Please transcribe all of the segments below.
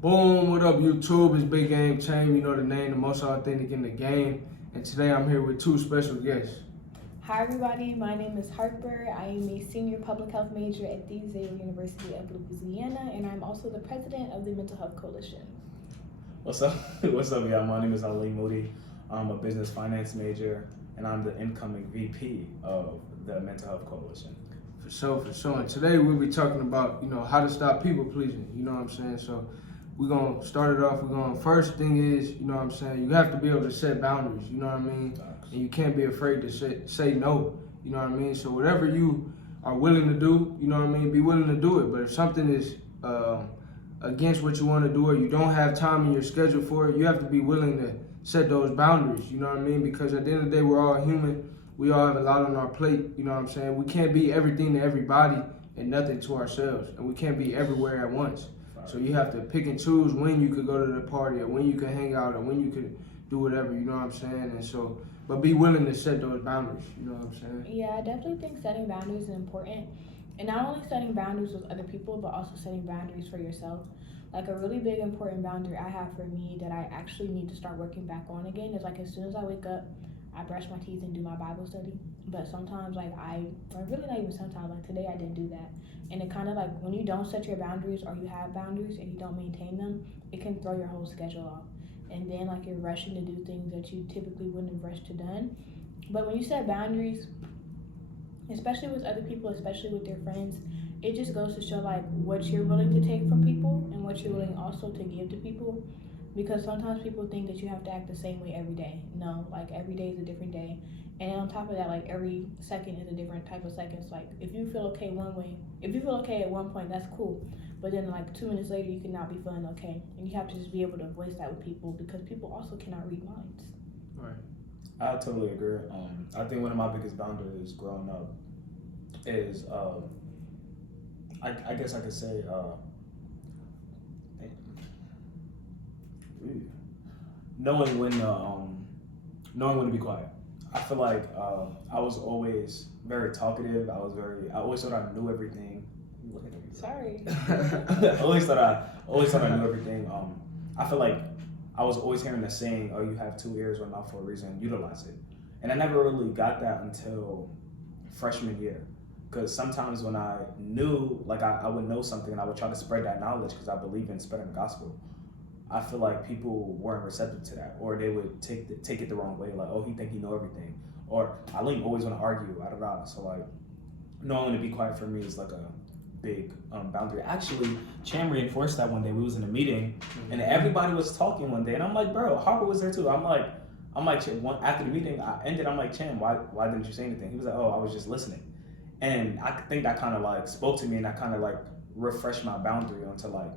Boom, what up YouTube? It's BigGameCham, you know the name, the most authentic in the game. And today I'm here with two special guests. Hi everybody, my name is Harper. I am a senior public health major at the Xavier University of Louisiana, and I'm also the president of the Mental Health Coalition. What's up? What's up, y'all? My name is Aalim. I'm a business finance major, and I'm the incoming VP of the Mental Health Coalition. For sure. And today we'll be talking about, how to stop people pleasing, you know what I'm saying? So we're gonna start it off. First thing is, you have to be able to set boundaries, you know what I mean? And you can't be afraid to say no, you know what I mean? So whatever you are willing to do, you know what I mean, be willing to do it. But if something is against what you want to do or you don't have time in your schedule for it, you have to be willing to set those boundaries, you know what I mean? Because at the end of the day, we're all human. We all have a lot on our plate, you know what I'm saying? We can't be everything to everybody and nothing to ourselves. And we can't be everywhere at once. So you have to pick and choose when you could go to the party or when you can hang out or when you could do whatever, you know what I'm saying? And so, but be willing to set those boundaries, you know what I'm saying? Yeah, I definitely think setting boundaries is important. And not only setting boundaries with other people, but also setting boundaries for yourself. Like a really big important boundary I have for me that I actually need to start working back on again is like as soon as I wake up, I brush my teeth and do my Bible study. But sometimes or really not even sometimes, like today I didn't do that. And it kind of like when you don't set your boundaries or you have boundaries and you don't maintain them, it can throw your whole schedule off. And then like you're rushing to do things that you typically wouldn't have rushed to done. But when you set boundaries, especially with other people, especially with your friends, it just goes to show like what you're willing to take from people and what you're willing also to give to people. Because sometimes people think that you have to act the same way every day. No, like every day is a different day. And on top of that, like every second is a different type of seconds. Like if you feel okay one way, if you feel okay at one point, that's cool. But then like 2 minutes later, you cannot be feeling okay. And you have to just be able to voice that with people because people also cannot read minds. Right. I totally agree. I think one of my biggest boundaries growing up is, I guess I could say, knowing when to be quiet. I feel like I was always very talkative. I always thought I knew everything. Sorry. I always thought I knew everything. I feel like I was always hearing the saying, "Oh, you have 2 ears, 1 mouth for a reason. Utilize it." And I never really got that until freshman year. Because sometimes when I knew, like I would know something and I would try to spread that knowledge because I believe in spreading the gospel. I feel like people weren't receptive to that, or they would take it the wrong way, like, oh, he think he know everything, or Aalim always want to argue, So like, knowing when to be quiet for me is like a big boundary. Actually, Cham reinforced that one day. We was in a meeting, and everybody was talking one day, and I'm like, bro, Harper was there too. I'm like, after the meeting I ended, I'm like, Cham, why didn't you say anything? He was like, oh, I was just listening, and I think that kind of like spoke to me, and that kind of like refreshed my boundary onto like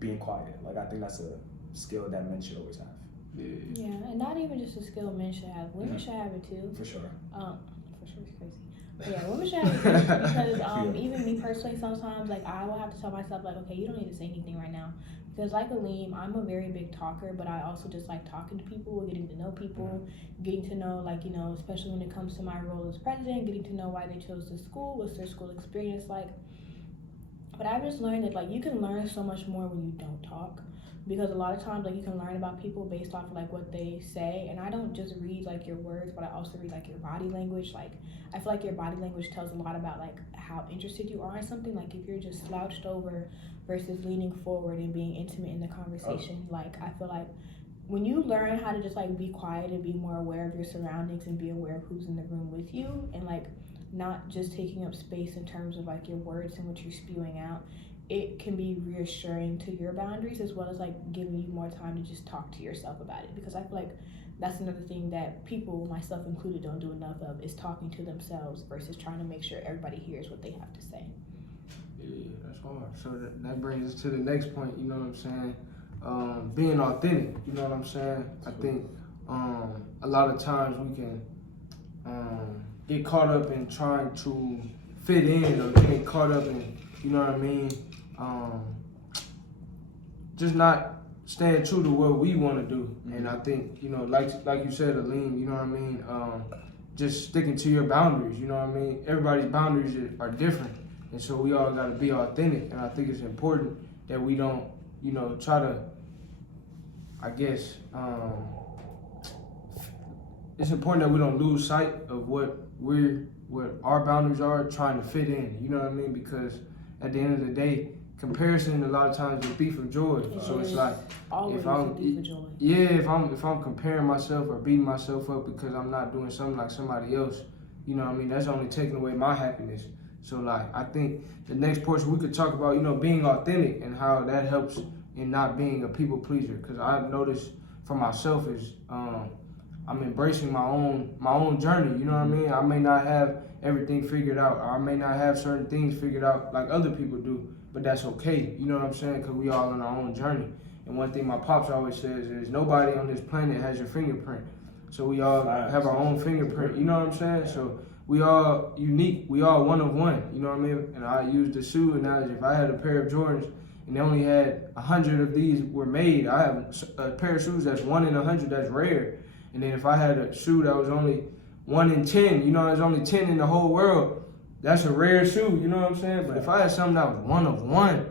being quiet. Like I think that's a skill that men should always have. Yeah, and not even just a skill men should have. Women should have it too. For sure. For sure, it's crazy. But yeah, women should have it too because even me personally, sometimes like I will have to tell myself like, okay, you don't need to say anything right now. Because like Aalim, I'm a very big talker, but I also just like talking to people, getting to know people, getting to know like, especially when it comes to my role as president, getting to know why they chose this school, what's their school experience like. But I've just learned that like you can learn so much more when you don't talk, because a lot of times like you can learn about people based off of like what they say, and I don't just read like your words, but I also read like your body language. Like I feel like your body language tells a lot about like how interested you are in something. Like if you're just slouched over versus leaning forward and being intimate in the conversation, like I feel like when you learn how to just like be quiet and be more aware of your surroundings and be aware of who's in the room with you and like not just taking up space in terms of like your words and what you're spewing out, it can be reassuring to your boundaries as well as like giving you more time to just talk to yourself about it. Because I feel like that's another thing that people, myself included, don't do enough of is talking to themselves versus trying to make sure everybody hears what they have to say. Yeah, that's hard. So that brings us to the next point, you know what I'm saying? Being authentic, you know what I'm saying? I think a lot of times we can get caught up in trying to fit in or getting caught up in, you know what I mean, just not staying true to what we want to do. And I think, like you said, Aalim, you know what I mean, just sticking to your boundaries, you know what I mean? Everybody's boundaries are different. And so we all got to be authentic. And I think it's important that we don't you know, try to, I guess, it's important that we don't lose sight of what our boundaries are, trying to fit in. You know what I mean? Because at the end of the day, comparison a lot of times is a thief of joy. So it's like, always if I'm, a thief of joy. yeah, if I'm comparing myself or beating myself up because I'm not doing something like somebody else, you know what I mean? That's only taking away my happiness. So like, I think the next portion we could talk about, you know, being authentic and how that helps in not being a people pleaser. Because I've noticed for myself is I'm embracing my own journey. You know what I mean? I may not have everything figured out, or I may not have certain things figured out like other people do, but that's okay. You know what I'm saying? Because we all on our own journey. And one thing my pops always says is nobody on this planet has your fingerprint. So we all have our own fingerprint. You know what I'm saying? So we all unique. We all one of one. You know what I mean? And I use the shoe analogy. If I had a pair of Jordans and they only had 100 of these were made, I have a pair of shoes that's 1 in 100. That's rare. And then if I had a shoe that was only 1 in 10, you know, there's only 10 in the whole world, that's a rare shoe, you know what I'm saying? But if I had something that was 1 of 1,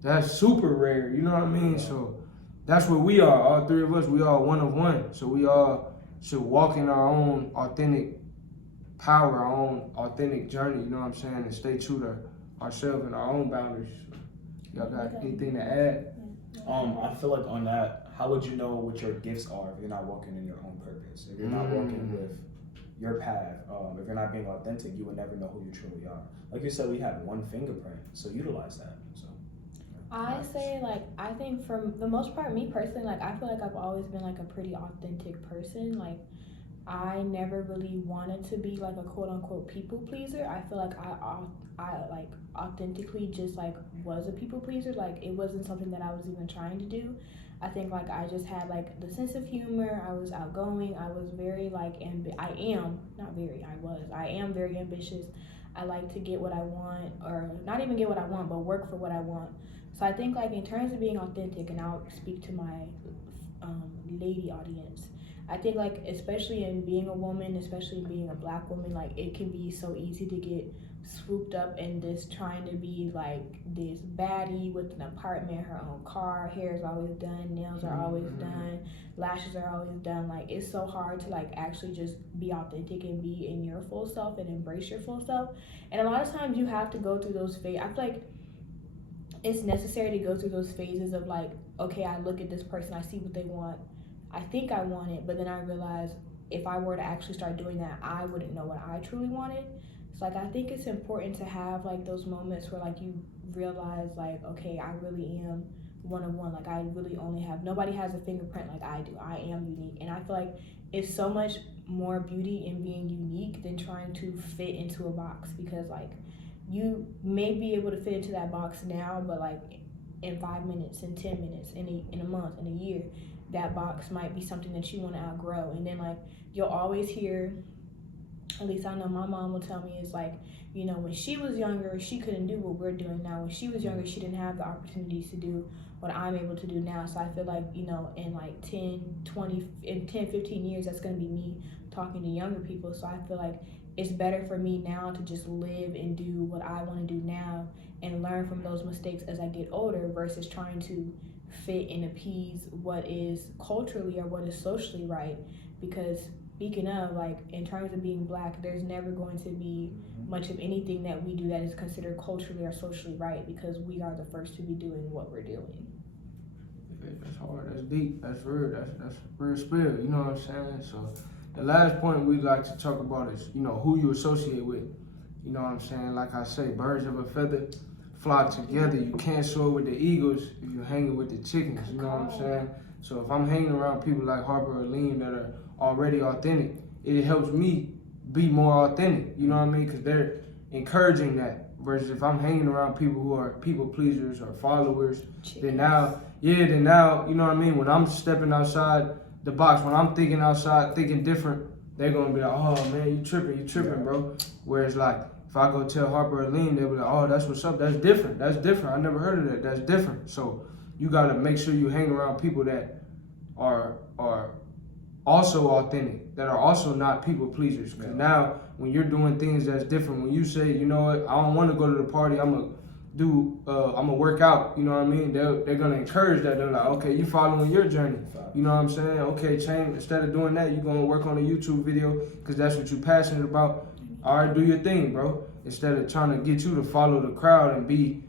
that's super rare, you know what I mean? So that's what we are, all three of us, we all 1 of 1. So we all should walk in our own authentic power, our own authentic journey, you know what I'm saying? And stay true to ourselves and our own boundaries. Y'all got anything to add? I feel like on that, how would you know what your gifts are if you're not walking in your own purpose? If you're not walking with your path, if you're not being authentic, you would never know who you truly are. Like you said, we have one fingerprint, so utilize that. So I say, like, I think for the most part, me personally, like, I feel like I've always been like a pretty authentic person. Like, I never really wanted to be like a quote unquote people pleaser. I feel like I like authentically just like was a people pleaser. Like, it wasn't something that I was even trying to do. I think like I just had like the sense of humor. I was outgoing. I was very like I am very ambitious. I like to get what I want, or not even get what I want, but work for what I want. So I think like in terms of being authentic, and I'll speak to my lady audience, I think like especially in being a woman, especially being a black woman, like it can be so easy to get swooped up in this trying to be like this baddie with an apartment, her own car, hair is always done, nails are always done, lashes are always done. Like, it's so hard to like actually just be authentic and be in your full self and embrace your full self. And a lot of times you have to go through those phases. I feel like it's necessary to go through those phases of like, okay, I look at this person, I see what they want, I think I want it, but then I realize if I were to actually start doing that, I wouldn't know what I truly wanted. So like, I think it's important to have like those moments where like you realize like, okay, I really am one of one. Like, I really only have, nobody has a fingerprint like I do. I am unique. And I feel like it's so much more beauty in being unique than trying to fit into a box, because like you may be able to fit into that box now, but like in 5 minutes, in 10 minutes, in a month, in a year, that box might be something that you want to outgrow. And then like you'll always hear, at least I know my mom will tell me, is like, you know, when she was younger, she couldn't do what we're doing now. When she was younger, she didn't have the opportunities to do what I'm able to do now. So I feel like, you know, in like 10, 15 years, that's going to be me talking to younger people. So I feel like it's better for me now to just live and do what I want to do now and learn from those mistakes as I get older, versus trying to fit and appease what is culturally or what is socially right. Because speaking of, like, in terms of being black, there's never going to be much of anything that we do that is considered culturally or socially right, because we are the first to be doing what we're doing. That's hard, that's deep, that's real, that's real spirit, you know what I'm saying? So the last point we'd like to talk about is, you know, who you associate with. You know what I'm saying? Like I say, birds of a feather flock together. You can't soar with the eagles if you're hanging with the chickens, you know what I'm saying? So if I'm hanging around people like Harper or Aalim that are already authentic, it helps me be more authentic, you know what I mean? Because they're encouraging that. Versus if I'm hanging around people who are people pleasers or followers, then now, you know what I mean? When I'm stepping outside the box, when I'm thinking outside, thinking different, they're gonna be like, oh man, you tripping, bro. Whereas like, if I go tell Harper or Aalim, they'll be like, oh, that's what's up, that's different. I never heard of that, that's different. So you gotta make sure you hang around people that are also authentic, that are also not people pleasers. Because now, when you're doing things that's different, when you say, you know what, I don't want to go to the party, I'm gonna I'm gonna work out, you know what I mean? They're gonna encourage that. They're like, okay, you following your journey, you know what I'm saying? Okay, change, instead of doing that, you gonna work on a YouTube video because that's what you're passionate about. All right, do your thing, bro. Instead of trying to get you to follow the crowd and be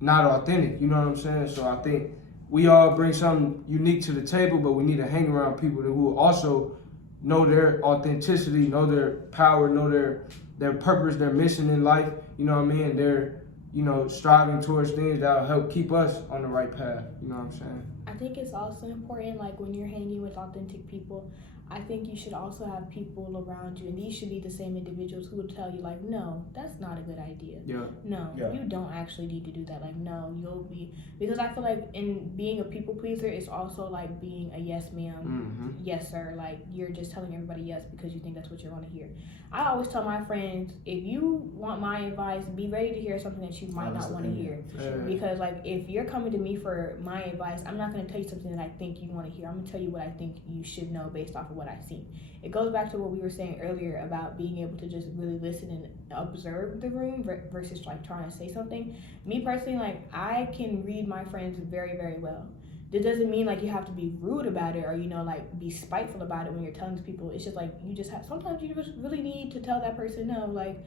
not authentic, you know what I'm saying? So I think we all bring something unique to the table, but we need to hang around people that will also know their authenticity, know their power, know their purpose, their mission in life, you know what I mean? They're, you know, striving towards things that'll help keep us on the right path, you know what I'm saying? I think it's also important, like when you're hanging with authentic people, I think you should also have people around you, and these should be the same individuals who will tell you, like, no, that's not a good idea. Yeah. No, you don't actually need to do that. Like, no, you'll be, because I feel like in being a people pleaser, it's also like being a yes ma'am, yes sir. Like, you're just telling everybody yes because you think that's what you're going to hear. I always tell my friends, if you want my advice, be ready to hear something that you might not want to hear. Sure. Because, like, if you're coming to me for my advice, I'm not going to tell you something that I think you want to hear. I'm going to tell you what I think you should know based off of what I've seen. It goes back to what we were saying earlier about being able to just really listen and observe the room versus like trying to say something. Me personally, like, I can read my friends very, very well. That doesn't mean like you have to be rude about it or, you know, like be spiteful about it when you're telling people. It's just like you just have, sometimes you just really need to tell that person no, like,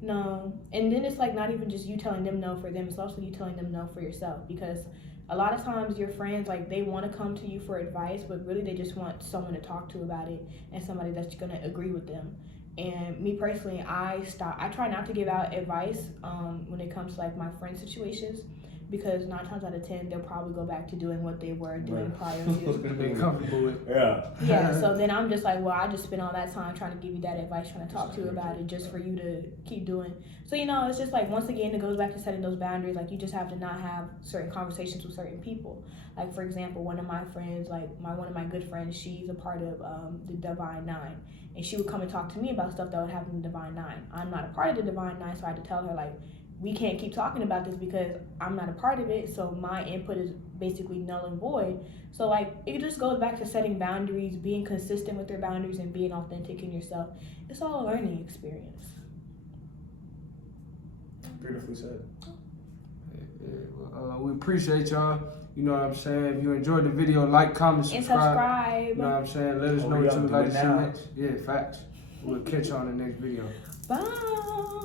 no. And then it's like not even just you telling them no for them, it's also you telling them no for yourself, because a lot of times your friends, like, they want to come to you for advice, but really they just want someone to talk to about it and somebody that's going to agree with them. And me personally, I try not to give out advice when it comes to like my friend situations, because 9 times out of 10 they'll probably go back to doing what they were doing prior to. They're comfortable with. Yeah, so then I'm just like, well, I just spent all that time trying to give you that advice, trying to talk to you about it just for you to keep doing. So, you know, it's just like, once again, it goes back to setting those boundaries. Like, you just have to not have certain conversations with certain people. Like, for example, one of my friends, like one of my good friends, she's a part of the Divine Nine, and she would come and talk to me about stuff that would happen in the Divine Nine. I'm not a part of the Divine Nine, so I had to tell her, like, we can't keep talking about this because I'm not a part of it, so my input is basically null and void. So, like, it just goes back to setting boundaries, being consistent with your boundaries, and being authentic in yourself. It's all a learning experience. Beautifully said. Well, we appreciate y'all. You know what I'm saying? If you enjoyed the video, like, comment, subscribe. You know what I'm saying? Let us know what you would like to see next. Yeah, facts. We'll catch you on the next video. Bye.